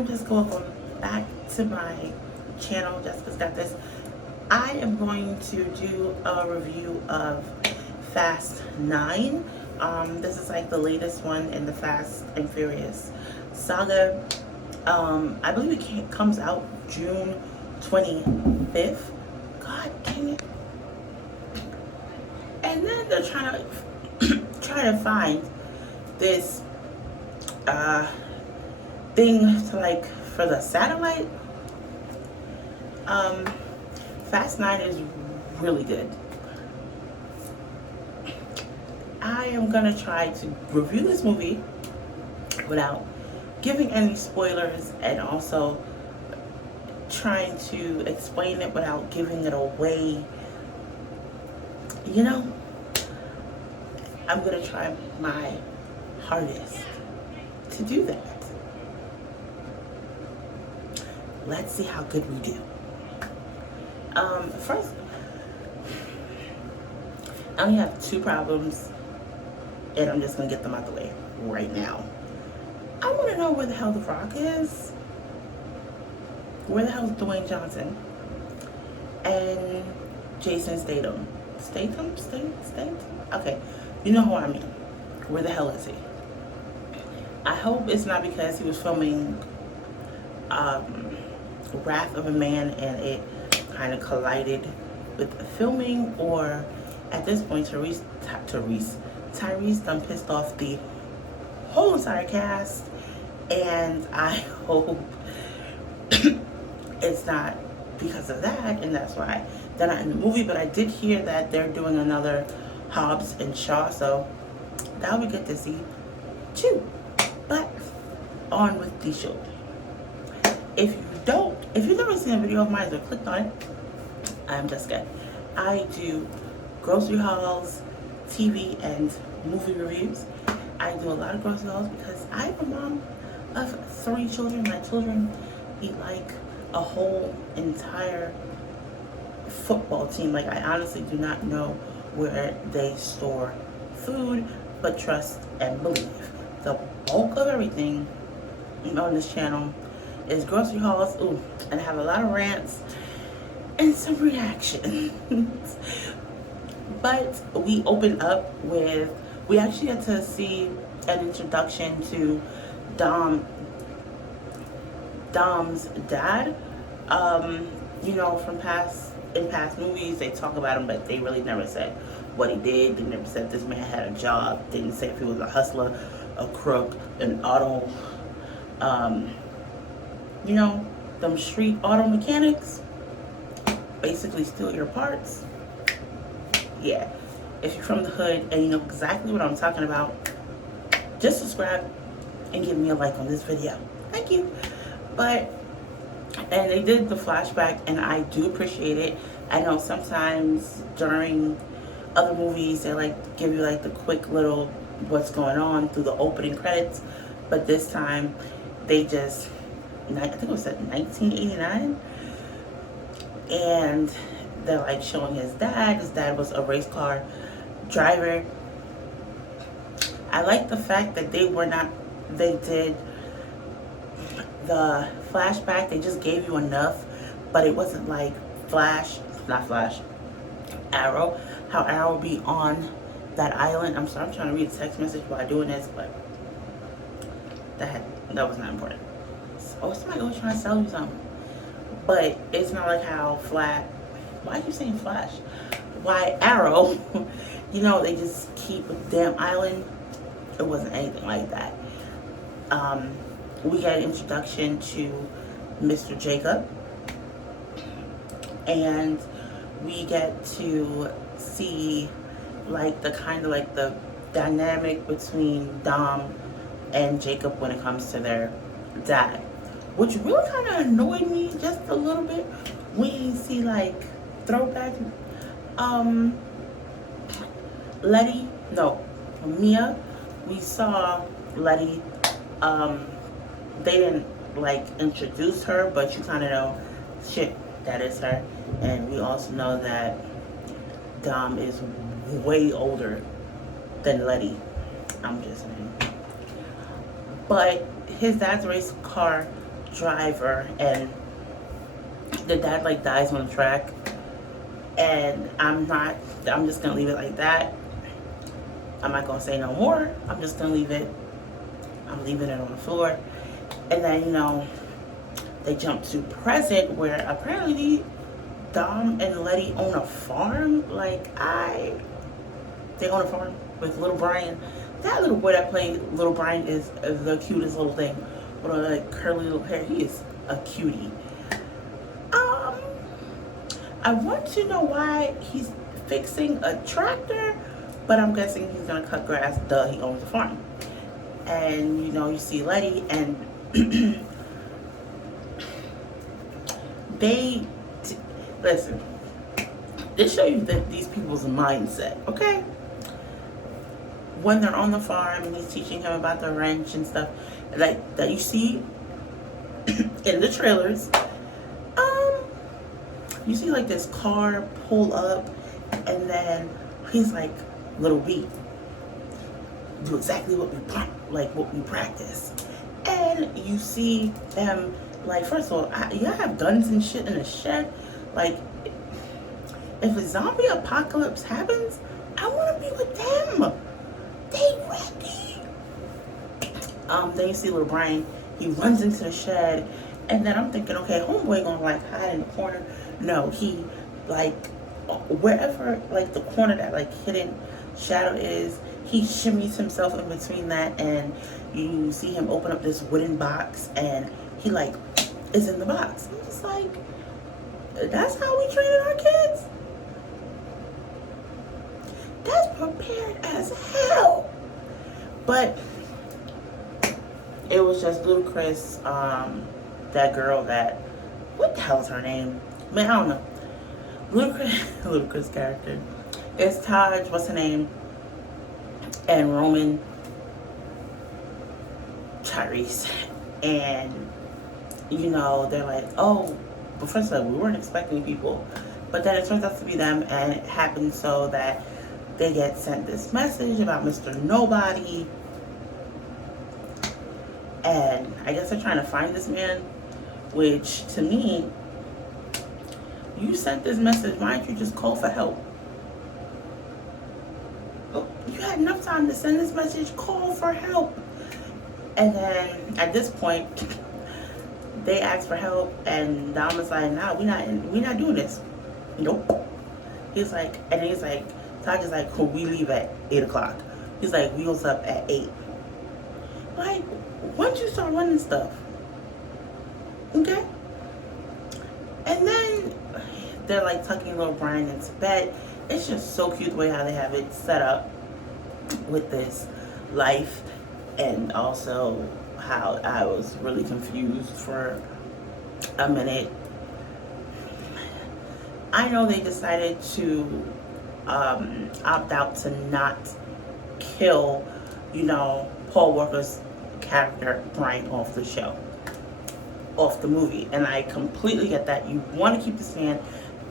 am just welcome back to my channel. Jessica's Got This. I am going to do a review of Fast 9. This is like the latest one in the Fast and Furious saga. I believe it comes out June 25th. God dang it. And then they're trying to find this thing to like for the satellite. Fast 9 is really good. I am gonna try to review this movie without giving any spoilers and also trying to explain it without giving it away. You know, I'm gonna try my hardest to do that. Let's see how good we do. First, I only have two problems, and I'm just gonna get them out the way right now. I want to know where the hell The Rock is. Where the hell is Dwayne Johnson and Jason Statham? Statham? Okay, you know who I mean. Where the hell is he? I hope it's not because he was filming Wrath of a Man and it kind of collided with the filming, or at this point Tyrese done pissed off the whole entire cast, and I hope it's not because of that and that's why they're not in the movie. But I did hear that they're doing another Hobbs and Shaw, so that would be good to see too. But on with the show. If you've never seen a video of mine or clicked on it, I'm Jessica. I do grocery hauls, TV, and movie reviews. I do a lot of grocery hauls because I'm a mom of 3 children. My children eat like a whole entire football team. Like, I honestly do not know where they store food, but trust and believe. The bulk of everything on this channel is grocery hauls. Ooh, and I have a lot of rants and some reactions. But we open up with, we actually get to see an introduction to Dom's dad. You know, from in past movies they talk about him, but they really never said what he did. They never said this man had a job. They didn't say if he was a hustler, a crook, an auto, you know, them street auto mechanics basically steal your parts. Yeah, if you're from the hood and you know exactly what I'm talking about, just subscribe and give me a like on this video. Thank you. And they did the flashback, and I do appreciate it. I know sometimes during other movies they like give you like the quick little what's going on through the opening credits, but this time they just, I think it was at 1989, and they're like showing his dad. His dad was a race car driver. I like the fact that they did the flashback, they just gave you enough, but it wasn't like Arrow, how Arrow would be on that island. I'm sorry, I'm trying to read a text message while doing this, but that was not important. Oh, somebody was trying to sell you something. But it's not like how why are you saying Flash? Why Arrow, you know, they just keep a damn island. It wasn't anything like that. We got an introduction to Mr. Jacob, and we get to see like the kind of like the dynamic between Dom and Jacob when it comes to their dad, which really kind of annoyed me just a little bit. We see like throwback Mia. We saw Letty. They didn't like introduce her, but you kind of know, shit, that is her. And we also know that Dom is way older than Letty. I'm just saying. But his dad's race car driver, and the dad like dies on the track. And I'm just gonna leave it like that. I'm not gonna say no more. I'm just gonna leave it. I'm leaving it on the floor. And then, they jump to present, where apparently Dom and Letty own a farm. They own a farm with little Brian. That little boy that played little Brian is the cutest little thing with all that curly little hair. He is a cutie. I want to know why he's fixing a tractor, but I'm guessing he's gonna cut grass. Duh, he owns a farm. And you see Letty, and listen. This shows you that these people's mindset, okay? When they're on the farm and he's teaching him about the wrench and stuff, like that you see in the trailers. You see like this car pull up, and then he's like, "Little B, do exactly what we practice." And you see them like, first of all, y'all have guns and shit in the shed. Like, if a zombie apocalypse happens, I want to be with them. They ready. Then you see little Brian. He runs into the shed, and then I'm thinking, okay, homeboy gonna like hide in the corner. No, he like wherever like the corner that like hidden shadow is, he shimmies himself in between that, and you see him open up this wooden box, and he like is in the box. I'm just like, that's how we treated our kids? That's prepared as hell. But it was just ludicrous. That girl what the hell's her name? Man, I don't know. Ludicrous character. It's Taj, what's her name? And Roman Tyrese. And, they're like, oh, but first of all, we weren't expecting people. But then it turns out to be them, and it happens so that they get sent this message about Mr. Nobody. And I guess they're trying to find this man, which to me, you sent this message, why don't you just call for help? You had enough time to send this message, call for help. And then at this point, they ask for help, and Dom is like, nah, we're not doing this. Nope. He's like, Taj is like, cool, we leave at 8 o'clock. He's like, wheels up at 8. Like, once you start running stuff, okay? And then they're like tucking little Brian into bed. It's just so cute the way how they have it set up with this life, and also how I was really confused for a minute. I know they decided to opt out to not kill, Paul Walker's character Brian off the show, off the movie, and I completely get that. You want to keep this man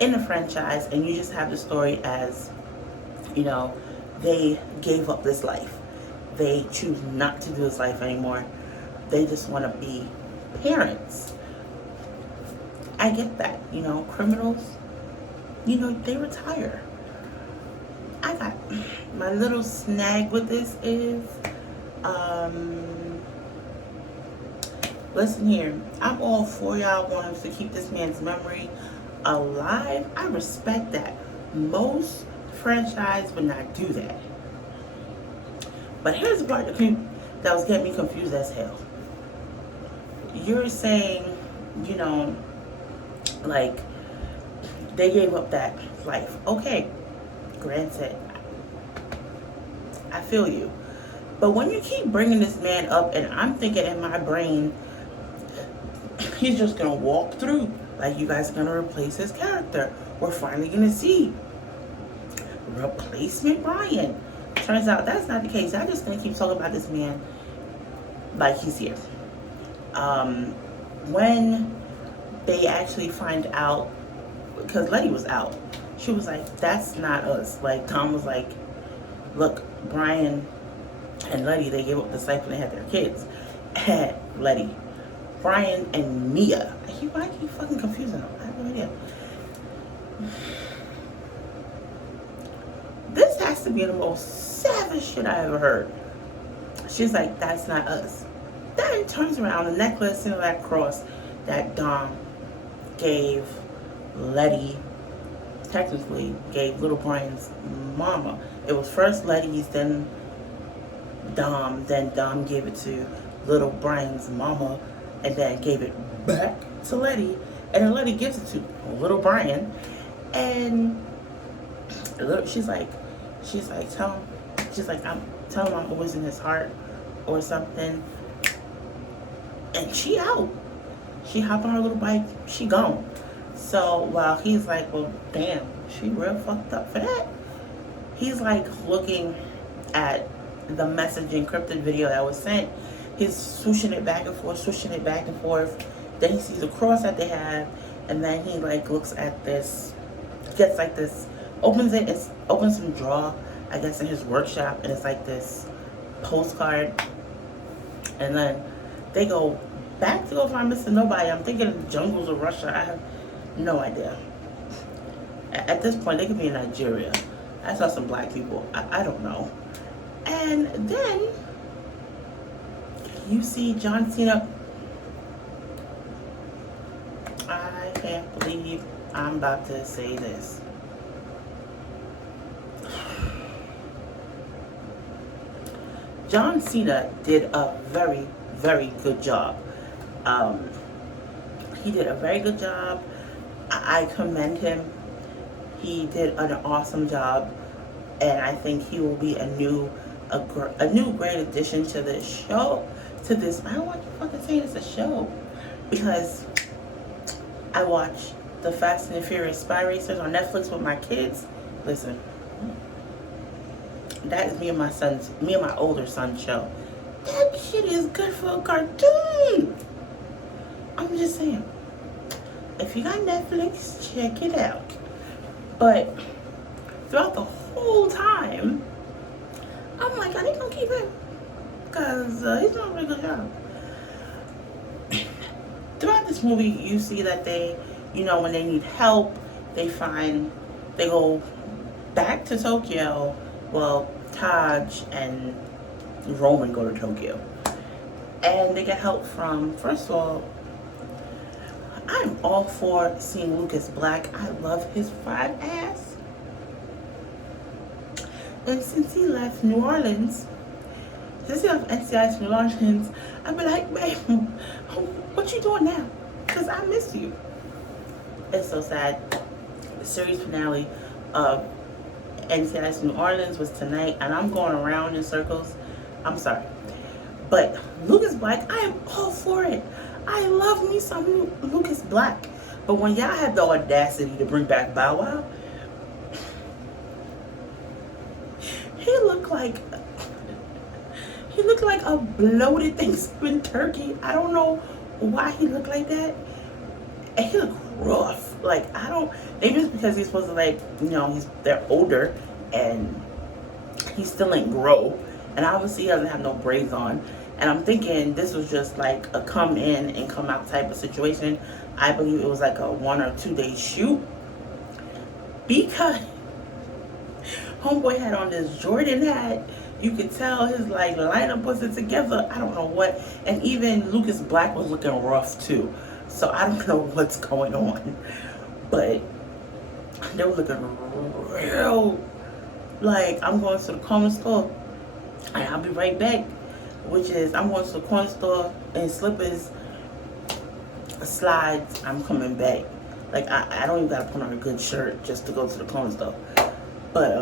in the franchise, and you just have the story as, they gave up this life. They choose not to do this life anymore. They just want to be parents. I get that. Criminals, they retire. I got my little snag with this is, listen here, I'm all for y'all wanting to keep this man's memory alive. I respect that. Most franchise would not do that. But here's the part that was getting me confused as hell. You're saying, like, they gave up that life. Okay, granted, I feel you. But when you keep bringing this man up, and I'm thinking in my brain, he's just going to walk through. Like, you guys are going to replace his character. We're finally going to see replacement Brian. Turns out that's not the case. I'm just going to keep talking about this man like he's here. When they actually find out, because Letty was out, she was like, that's not us. Like, Tom was like, look, Brian and Letty, they gave up the life when they had their kids. And Letty, Brian and Mia. Why are you fucking confusing them? I have no idea. This has to be the most savage shit I ever heard. She's like, that's not us. Then turns around, the necklace and that cross that Dom gave Letty, technically gave little Brian's mama. It was first Letty's, then Dom gave it to little Brian's mama, and then gave it back to Letty, and then Letty gives it to little Brian, and she's like, tell him I'm always in his heart, or something, and she out. She hop on her little bike, she gone. So while he's like, well, damn, she real fucked up for that. He's like looking at the message encrypted video that was sent. He's swooshing it back and forth, Then he sees a cross that they have, and then he like looks at this, gets like this, opens some drawer, I guess, in his workshop, and it's like this postcard. And then they go back to go find Mr. Nobody. I'm thinking the jungles of Russia. I have no idea. At this point, they could be in Nigeria. I saw some black people. I don't know. And then you see John Cena. I can't believe I'm about to say this. John Cena did a very, very good job. He did a very good job. I commend him. He did an awesome job, and I think he will be a new great addition to this show. I don't want you fucking saying it's a show, because I watch the Fast and the Furious Spy Racers on Netflix with my kids. Listen, that is me and my older son's show. That shit is good for a cartoon. I'm just saying. If you got Netflix, check it out. But throughout the whole time, I'm like, are they gonna keep him? Because he's doing a really good job. Throughout this movie, you see that they, when they need help, they go back to Tokyo. Well, Taj and Roman go to Tokyo. And they get help from, first of all, I'm all for seeing Lucas Black. I love his fried ass. And since he left New Orleans, NCIS New Orleans, I'd be like, babe, what you doing now? Because I miss you. It's so sad. The series finale of NCIS New Orleans was tonight, and I'm going around in circles. I'm sorry. But Lucas Black, I am all for it. I love me some Lucas Black. But when y'all had the audacity to bring back Bow Wow, he looked like a bloated Thanksgiving turkey. I don't know why he looked like that. And he looked rough. Maybe it's because he's supposed to they're older and he still ain't grow. And obviously he doesn't have no braids on. And I'm thinking this was just like a come in and come out type of situation. I believe it was like a 1 or 2 day shoot. Because homeboy had on this Jordan hat. You could tell his lineup wasn't together. I don't know what. And even Lucas Black was looking rough too. So I don't know what's going on. But they were looking real I'm going to the corner store and I'll be right back. Which is, I'm going to the corner store in slippers, slides, I'm coming back. I don't even gotta put on a good shirt just to go to the corner store. But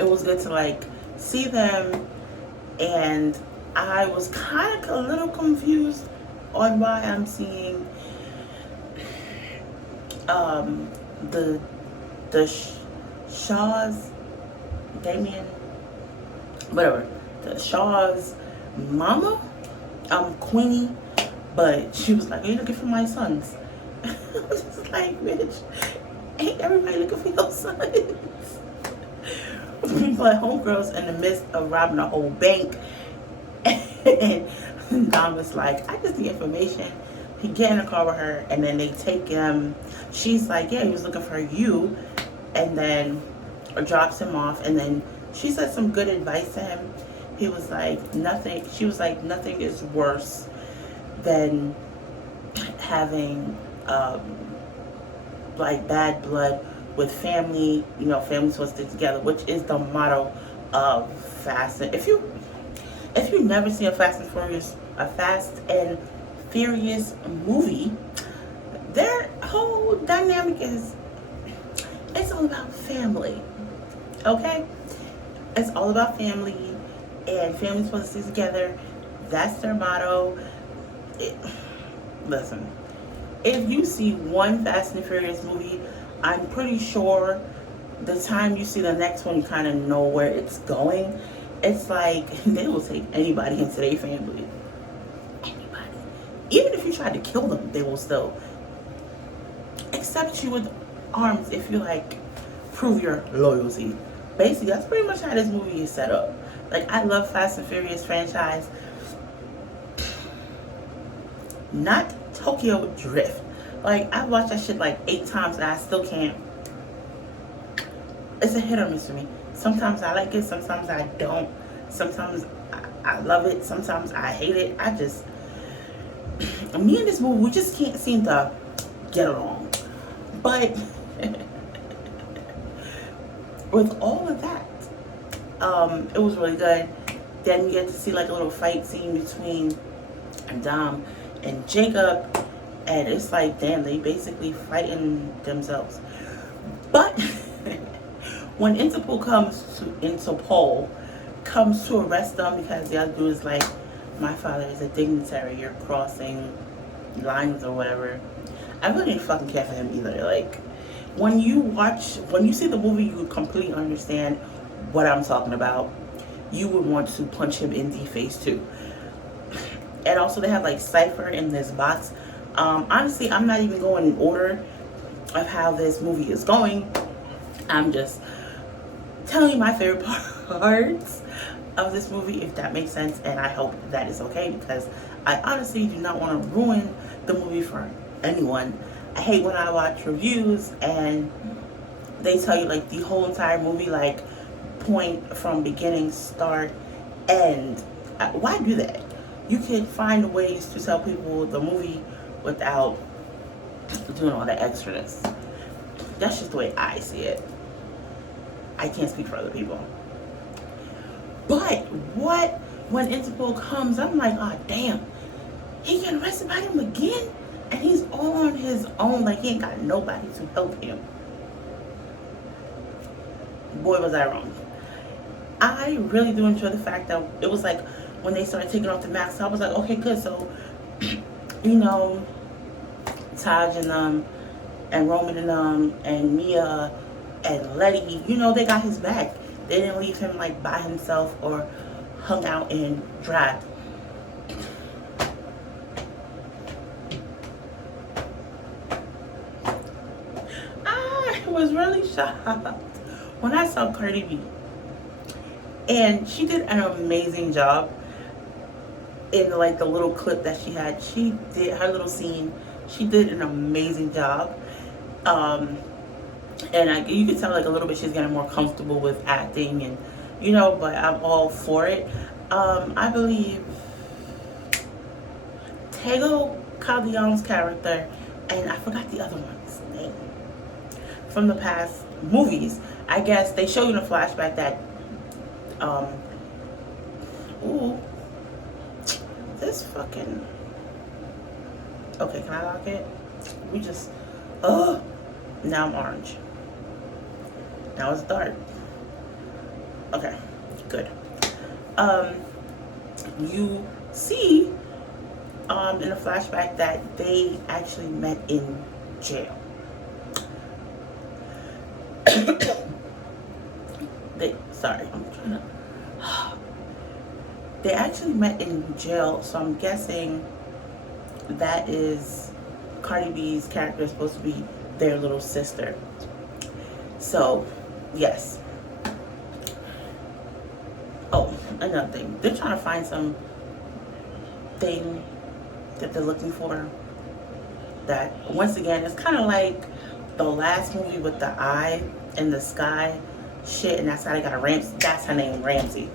it was good to see them, and I was kind of a little confused on why I'm seeing the Shaw's, Damien, whatever, the Shaw's mama, Queenie, but she was like, "Are you looking for my sons?" I was just like, "Bitch, ain't everybody looking for your sons?" But homegirl's in the midst of robbing a whole bank, and Dom was like, "I just need information he get in a car with her, and then they take him. She's like, yeah, he was looking for you, and then or drops him off, and then she said some good advice to him. He was like, nothing. She was like, nothing is worse than having like bad blood with family. You know, families supposed to stick together, which is the motto of Fast. If you never see a Fast and Furious movie, their whole dynamic is, it's all about family. Okay, it's all about family, and families supposed to stick together. That's their motto. Listen, if you see one Fast and Furious movie, I'm pretty sure the time you see the next one, you kind of know where it's going. It's like they will take anybody into their family. Anybody. Even if you try to kill them, they will still accept you with arms if you like prove your loyalty. Basically, that's pretty much how this movie is set up. Like, I love Fast and Furious franchise. Not Tokyo Drift. Like, I've watched that shit like 8 times and I still can't. It's a hit or miss for me. Sometimes I like it, sometimes I don't. Sometimes I love it, sometimes I hate it. I just, me and this movie, we just can't seem to get along. But with all of that, it was really good. Then you get to see like a little fight scene between Dom and Jacob, and it's like, damn, they basically fighting themselves. But when Interpol comes to arrest them because the other dude is like, my father is a dignitary, you're crossing lines or whatever. I really didn't fucking care for him either. Like, when you see the movie, you would completely understand what I'm talking about. You would want to punch him in the face too. And also they have like Cypher in this box. Honestly, I'm not even going in order of how this movie is going. I'm just telling you my favorite parts of this movie, if that makes sense, and I hope that is okay, because I honestly do not want to ruin the movie for anyone. I hate when I watch reviews and they tell you like the whole entire movie, like point from beginning, start, end. Why do that? You can find ways to tell people the movie without doing all that extraness. That's just the way I see it. I can't speak for other people. But when Interpol comes, I'm like, oh damn, he get arrested by them again? And he's all on his own, like he ain't got nobody to help him. Boy, was I wrong. I really do enjoy the fact that it was like, when they started taking off the masks, I was like, okay, good. So, you know, Taj and them, and Roman and them, and Mia and Letty, you know, they got his back. They didn't leave him like by himself or hung out in drag. I was really shocked when I saw Cardi B. And she did an amazing job in like the little clip that she had. She did her little scene. She did an amazing job. And you could tell like a little bit she's getting more comfortable with acting, and you know, but I'm all for it. I believe Tego Caldeon's character, and I forgot the other one's name from the past movies. I guess they show you in a flashback that this fucking, okay, can I lock it? We just, now I'm orange. Now it's dark. Okay, good. You see in a flashback that they actually met in jail. They actually met in jail, so I'm guessing that is Cardi B's character is supposed to be their little sister. So, yes. Oh, another thing. They're trying to find some thing that they're looking for. that once again it's kind of like the last movie with the eye in the sky shit, and that's how they got a Ramsey. That's her name, Ramsey.